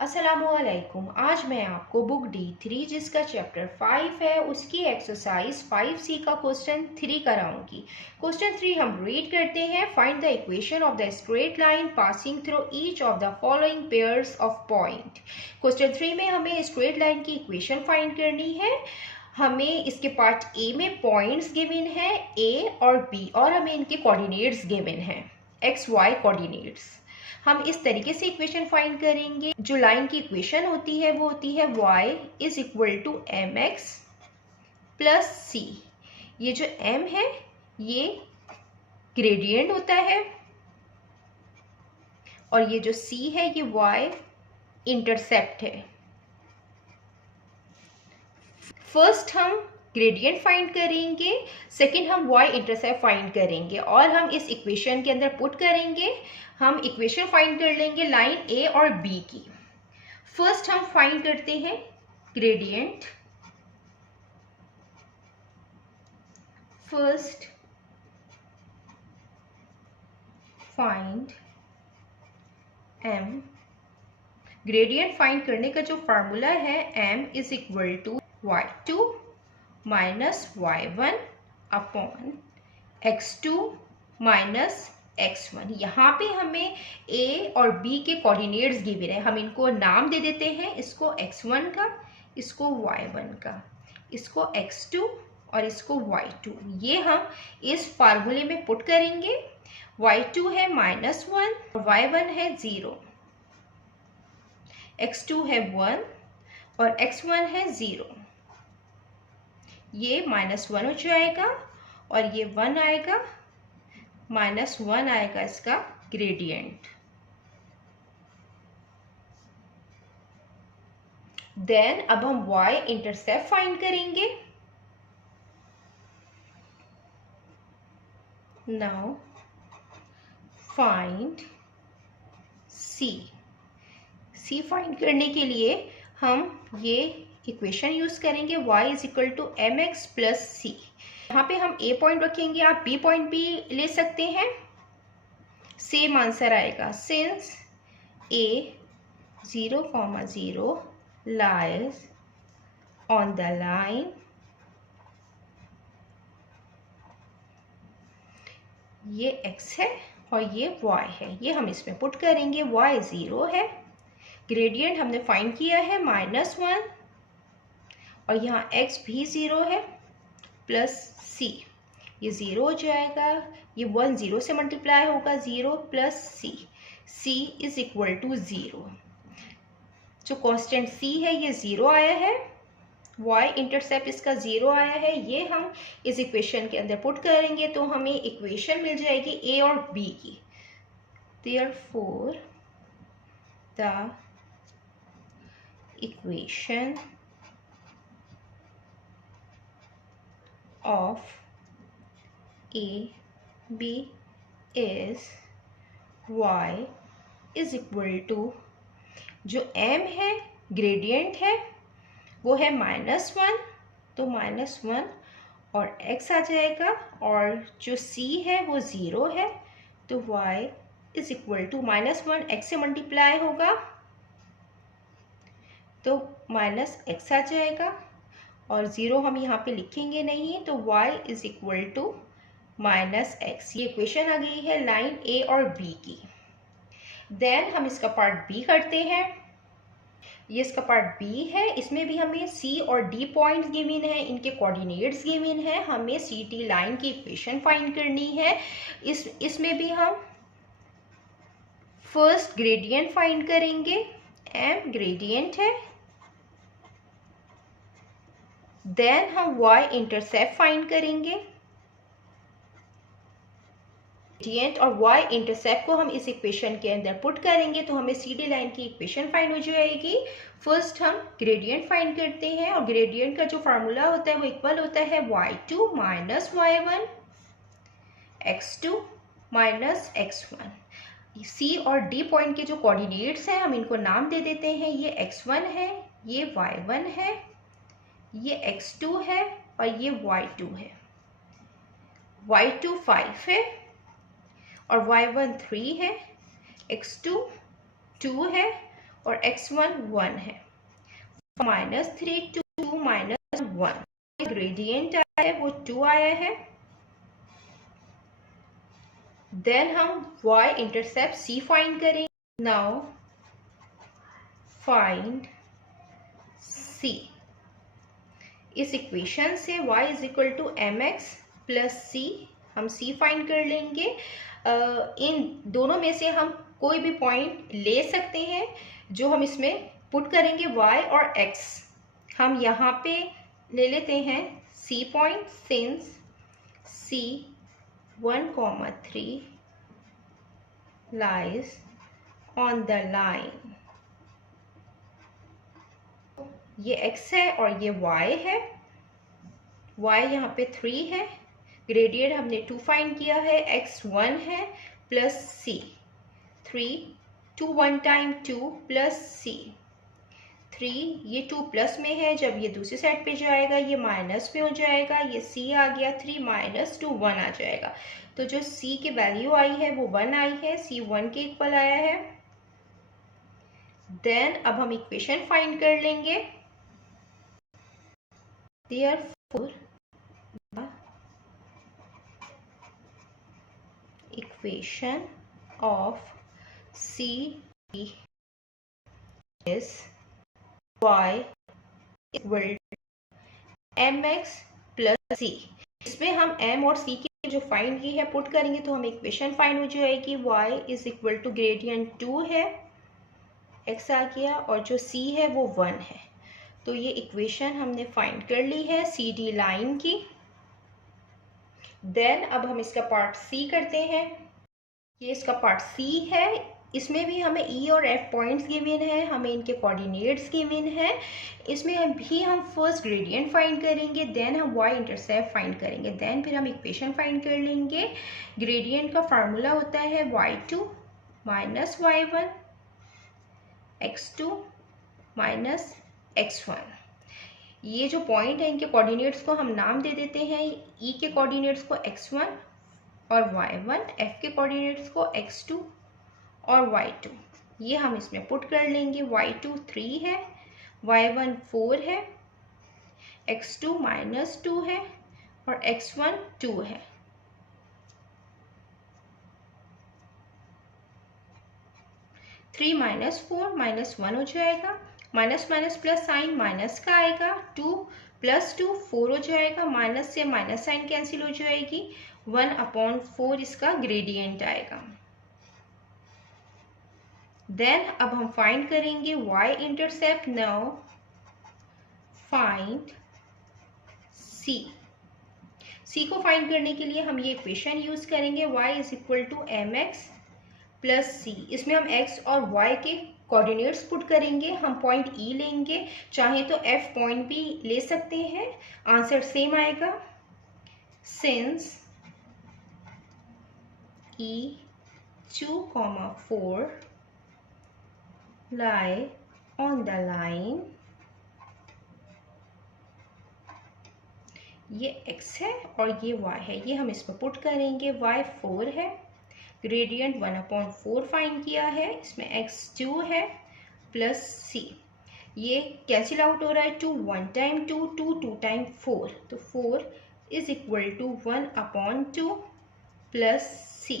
अस्सलामुअलैकुम। आज मैं आपको बुक D3 जिसका चैप्टर 5 है उसकी एक्सरसाइज 5C का क्वेश्चन 3 कराऊंगी। क्वेश्चन 3 हम रीड करते हैं। Find the equation of the straight line passing through each of the following pairs of point. Question 3 में हमें स्ट्रेट लाइन की इक्वेशन फाइंड करनी है। हमें इसके पार्ट ए में पॉइंट्स गिवन है ए और बी, और हमें इनके कोऑर्डिनेट्स गिवन हैं एक्स वाई कोऑर्डिनेट्स। हम इस तरीके से इक्वेशन फाइंड करेंगे। जो लाइन की इक्वेशन होती है वो होती है y is equal to m x plus c. ये जो m है ये ग्रेडियंट होता है और ये जो c है ये y इंटरसेप्ट है। फर्स्ट हम ग्रेडियंट फाइंड करेंगे, सेकंड हम y इंटरसेप्ट फाइंड करेंगे और हम इस इक्वेशन के अंदर पुट करेंगे। हम इक्वेशन फाइंड कर लेंगे लाइन a और b की। फर्स्ट हम फाइंड करते हैं gradient. First find m। Gradient find करने का जो फार्मूला है m is equal to y2 minus y1 upon x2 minus x1। यहाँ पे हमें a और b के कोऑर्डिनेट्स गिवन है। हम इनको नाम दे देते हैं, इसको x1 का, इसको y1 का, इसको x2 और इसको y2। ये हम इस फार्मूले में पुट करेंगे। y2 है -1 और y1 है 0, x2 है 1 और x1 है 0। ये -1 हो जाएगा और ये 1 आएगा, -1 आएगा इसका ग्रेडियंट। देन अब हम y इंटरसेप्ट फाइंड करेंगे। नाउ फाइंड c फाइंड करने के लिए हम ये इक्वेशन यूज करेंगे y is equal to m x plus c. यहाँ पे हम a पॉइंट रखेंगे, आप b पॉइंट भी ले सकते हैं, सेम आंसर आएगा। Since a 0,0 lies on the line ये x है और ये y है, ये हम इसमें पुट करेंगे। y 0 है, ग्रेडियंट हमने फाइंड किया है -1 और यहाँ x भी 0 है प्लस c, ये 0 हो जाएगा, ये 1 0 से मल्टीप्लाई होगा, 0 plus c is equal to 0। जो कांस्टेंट c है ये 0 आया है, y इंटरसेप्ट इसका 0 आया है, ये हम इस इक्वेशन के अंदर पुट करेंगे तो हमें इक्वेशन मिल जाएगी a और b की। Therefore the equation of a b is y is equal to, जो m है ग्रेडियंट है वो है -1 तो -1 और x आ जाएगा, और जो c है वो 0 है तो y is equal to -1 x से मल्टीप्लाई होगा तो -x आ जाएगा, और 0 हम यहाँ पे लिखेंगे नहीं तो y is equal to -x। ये इक्वेशन आ गई है लाइन a और b की। देन हम इसका पार्ट b करते हैं। ये इसका पार्ट b है, इसमें भी हमें c और d पॉइंट्स गिवन है, इनके कोऑर्डिनेट्स गिवन है। हमें सी टी लाइन की इक्वेशन फाइंड करनी है। इसमें भी हम फर्स्ट ग्रेडियंट फाइंड करेंगे, m ग्रेडियंट है। देन हम y इंटरसेप्ट फाइंड करेंगे। ग्रेडियंट और y इंटरसेप्ट को हम इस इक्वेशन के अंदर पुट करेंगे तो हमें सी डी लाइन की इक्वेशन फाइंड हो जाएगी। फर्स्ट हम ग्रेडियंट फाइंड करते हैं और ग्रेडियंट का जो फार्मूला होता है वो इक्वल होता है y2 minus y1 x2 minus x1। c और d पॉइंट के जो कोऑर्डिनेट्स हैं हम इनको नाम दे देते हैं। ये x1 है, ये y1 है, ये x2 है और ये y2 है। y2 5 है और y1 3 है, x2 2 है और x1 1 है। -3 2 -1 ग्रेडियंट आया है वो 2 आया है। देन हम y इंटरसेप्ट c फाइंड करें। Now find c। इस इक्वेशन से y is equal to mx plus c, हम c फाइंड कर लेंगे। इन दोनों में से हम कोई भी पॉइंट ले सकते हैं जो हम इसमें पुट करेंगे y और x। हम यहाँ पे ले लेते हैं c point, since c 1,3 lies on the line। ये x है और ये y है। y यहाँ पे 3 है, ग्रेडियंट हमने 2 फाइंड किया है, x 1 है plus c 3 2 1 time 2 plus c 3, ये 2 प्लस में है, जब ये दूसरी साइड पे जाएगा ये माइनस में हो जाएगा, ये c आ गया 3 माइनस 2 1 आ जाएगा। तो जो c की वैल्यू आई है वो 1 आई है, c 1 के इक्वल आया है। देन अब हम इक्वेशन फाइंड कर लेंगे। Therefore the equation of c is y equal to mx plus c। इसमें हम m और c की जो फाइंड की है पुट करेंगे तो हमें इक्वेशन फाइंड हो जाएगी। y is equal to gradient 2 है, x आ गया, और जो c है वो 1 है। तो ये इक्वेशन हमने फाइंड कर ली है सी डी लाइन की। देन अब हम इसका पार्ट सी करते हैं। ये इसका पार्ट सी है, इसमें भी हमें ई और एफ पॉइंट्स गिवन है, हमें इनके कोऑर्डिनेट्स गिवन है। इसमें भी हम फर्स्ट ग्रेडियंट फाइंड करेंगे, देन हम वाई इंटरसेप्ट फाइंड करेंगे, देन फिर हम इक्वेशन फाइंड कर लेंगे। ग्रेडियंट का फार्मूला होता है y2 minus y1 x2 minus x1। ये जो पॉइंट है इनके कोऑर्डिनेट्स को हम नाम दे देते हैं, ई के कोऑर्डिनेट्स को x1 और y1, एफ के कोऑर्डिनेट्स को x2 और y2। ये हम इसमें पुट कर लेंगे। y2 3 है, y1 4 है, x2 माइनस 2 है और x1 2 है। थ्री माइनस 4 माइनस 1 हो जाएगा, minus minus plus sign minus का आएगा, 2 प्लस 2 4 हो जाएगा, माइनस से माइनस साइन कैंसिल हो जाएगी, 1/4 इसका ग्रेडियंट आएगा। देन अब हम फाइंड करेंगे y intercept. Now find c को फाइंड करने के लिए हम ये इक्वेशन यूज करेंगे, y is equal to mx plus c। इसमें हम x और y के कोऑर्डिनेट्स पुट करेंगे, हम पॉइंट E लेंगे, चाहे तो F पॉइंट भी ले सकते हैं, आंसर सेम आएगा। Since E 2,4 lie on the line, ये x है और ये y है, ये हम इसमें पुट करेंगे। y 4 है, ग्रेडियंट 1/4 फाइंड किया है, इसमें x 2 है प्लस c, ये कैंसिल आउट हो रहा है, 2 1 टाइम 2 2 2 टाइम 4, तो 4 is equal to 1/2 plus c।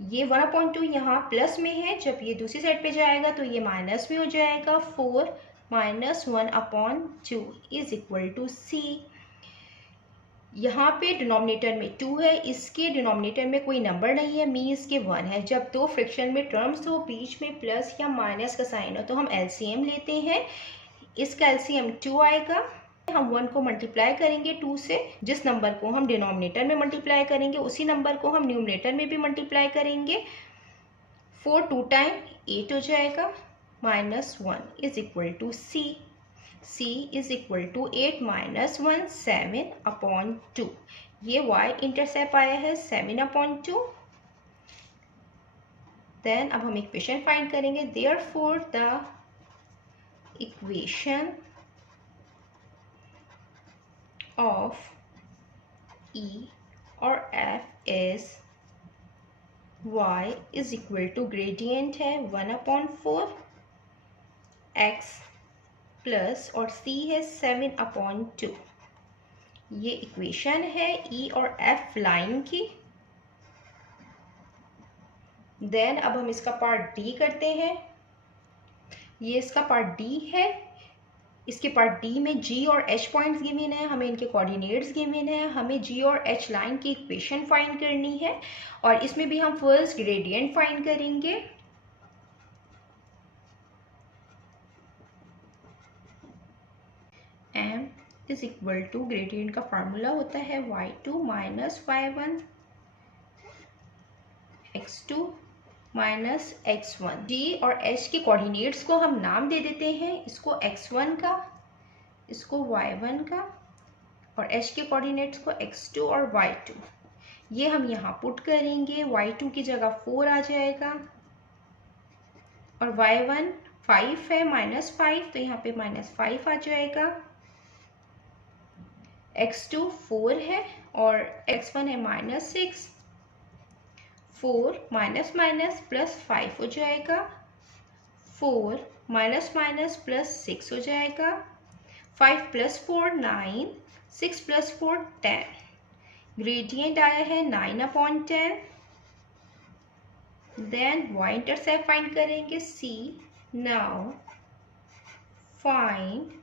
ये 1/2 यहाँ प्लस में है, जब ये दूसरी साइड पे जाएगा तो ये माइनस में हो जाएगा, 4 minus 1/2 is equal to c। यहाँ पे डिनोमिनेटर में 2 है, इसके डिनोमिनेटर में कोई नंबर नहीं है, मीन्स के 1 है। जब दो फ्रैक्शन में टर्म्स हो, बीच में प्लस या माइनस का साइन हो, तो हम एलसीएम लेते हैं। इसका एलसीएम 2 आएगा, हम 1 को मल्टीप्लाई करेंगे 2 से, जिस नंबर को हम डिनोमिनेटर में मल्टीप्लाई करेंगे उसी नंबर को हम न्यूमरेटर में भी मल्टीप्लाई करेंगे। 4 2 टाइम 8 हो जाएगा, minus 1 is equal to c। c is equal to 8 minus 1 7/2। ये y इंटरसेप्ट आया है 7/2। देन अब हम इक्वेशन फाइंड करेंगे। Therefore the equation of E और F is y is equal to gradient है 1/4 x प्लस और c है 7/2। ये इक्वेशन है E और F लाइन की। देन अब हम इसका पार्ट D करते हैं। ये इसका पार्ट D है। इसके पार्ट D में G और H पॉइंट्स गिवन है, हमें इनके कोऑर्डिनेट्स गिवन है, हमें G और H लाइन की इक्वेशन फाइंड करनी है और इसमें भी हम फर्स्ट ग्रेडियंट फाइंड करेंगे। M is equal to gradient का फार्मूला होता है y2 minus y1 x2 minus x1। G और H के कोऑर्डिनेट्स को हम नाम दे देते हैं, इसको x1 का, इसको y1 का और H के कोऑर्डिनेट्स को x2 और y2। ये हम यहाँ पुट करेंगे, y2 की जगह 4 आ जाएगा और y1 5 है -5 तो यहाँ पे -5 आ जाएगा। x2 4 है और x1 है -6, 4 माइनस माइनस प्लस 5 हो जाएगा, 4 माइनस माइनस प्लस 6 हो जाएगा, 5 प्लस 4 9, 6 प्लस 4 10। ग्रेडियंट आया है 9/10। देन y इंटरसेप्ट फाइंड करेंगे c। नाउ फाइंड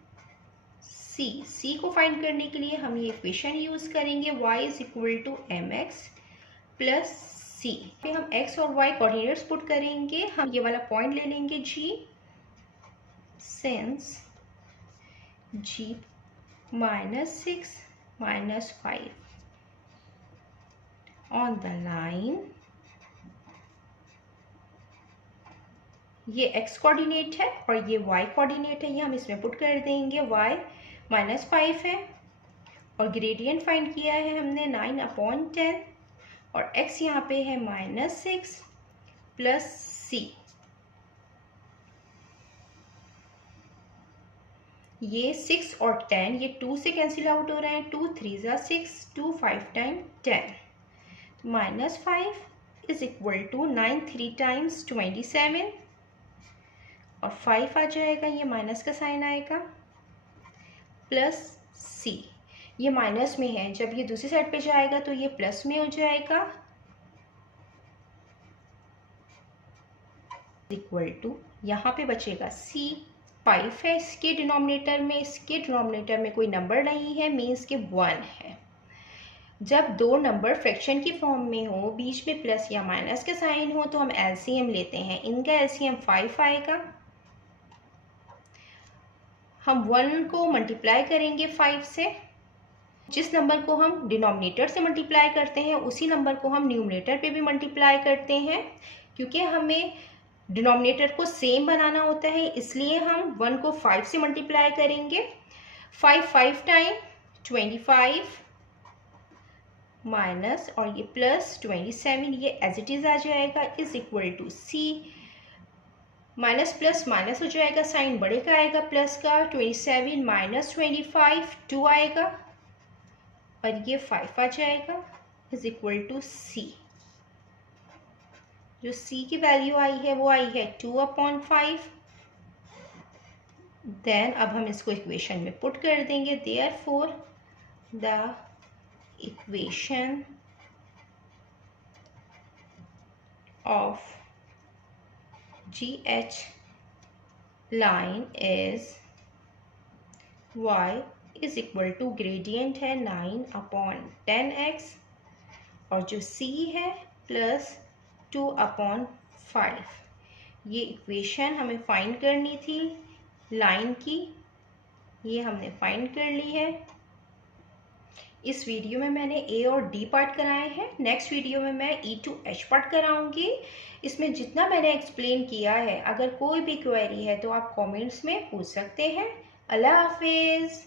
c को फाइंड करने के लिए हम ये इक्वेशन यूज करेंगे y is equal to mx plus c। हम x और y कोऑर्डिनेट्स पुट करेंगे। हम ये वाला पॉइंट ले लेंगे g, since g -6 -5 on the line, ये x कोऑर्डिनेट है और ये y कोऑर्डिनेट है, ये हम इसमें पुट कर देंगे। y -5 है और ग्रेडियंट फाइंड किया है हमने 9/10 और x यहाँ पे है -6 प्लस c। ये 6 और 10 ये 2 से कैंसिल आउट हो रहे हैं, 2 3 ज़ा 6, 2 5 time 10, -5 is equal to 9 3 times 27 और 5 आ जाएगा, ये माइनस का साइन आएगा, प्लस c। ये माइनस में है, जब ये दूसरी साइड पे जाएगा तो ये प्लस में हो जाएगा, इक्वल टू यहाँ पे बचेगा c। 5 है इसके डिनोमिनेटर में, इसके डिनोमिनेटर में कोई नंबर नहीं है, मीन्स के 1 है। जब दो नंबर फ्रैक्शन की फॉर्म में हो, बीच में प्लस या माइनस का साइन हो, तो हम एलसीएम लेते हैं। इनका एलसीएम 5 आएगा। हम 1 को मल्टीप्लाई करेंगे 5 से। जिस नंबर को हम डिनोमिनेटर से मल्टीप्लाई करते हैं उसी नंबर को हम न्यूमरेटर पे भी मल्टीप्लाई करते हैं, क्योंकि हमें डिनोमिनेटर को सेम बनाना होता है, इसलिए हम 1 को 5 से मल्टीप्लाई करेंगे। 5 टाइम 25 माइनस और ये प्लस 27, ये एज इट इज़ आ जाएगा, is equal to c। Minus plus minus हो जाएगा, साइन बड़े का आएगा प्लस का, 27 माइनस 25 2 आएगा और ये 5 आ जाएगा, इज इक्वल टू c। जो c की वैल्यू आई है वो आई है 2/5। देन अब हम इसको इक्वेशन में पुट कर देंगे। Therefore the equation of GH line is y is equal to gradient है 9/10x और जो c है प्लस 2/5। ये इक्वेशन हमें फाइंड करनी थी लाइन की, ये हमने फाइंड कर ली है। इस वीडियो में मैंने A और D पार्ट कराए हैं, नेक्स्ट वीडियो में मैं E to H पार्ट कराऊंगी। इसमें जितना मैंने एक्सप्लेन किया है, अगर कोई भी क्वेरी है तो आप कमेंट्स में पूछ सकते हैं। अल्लाह हाफिज़।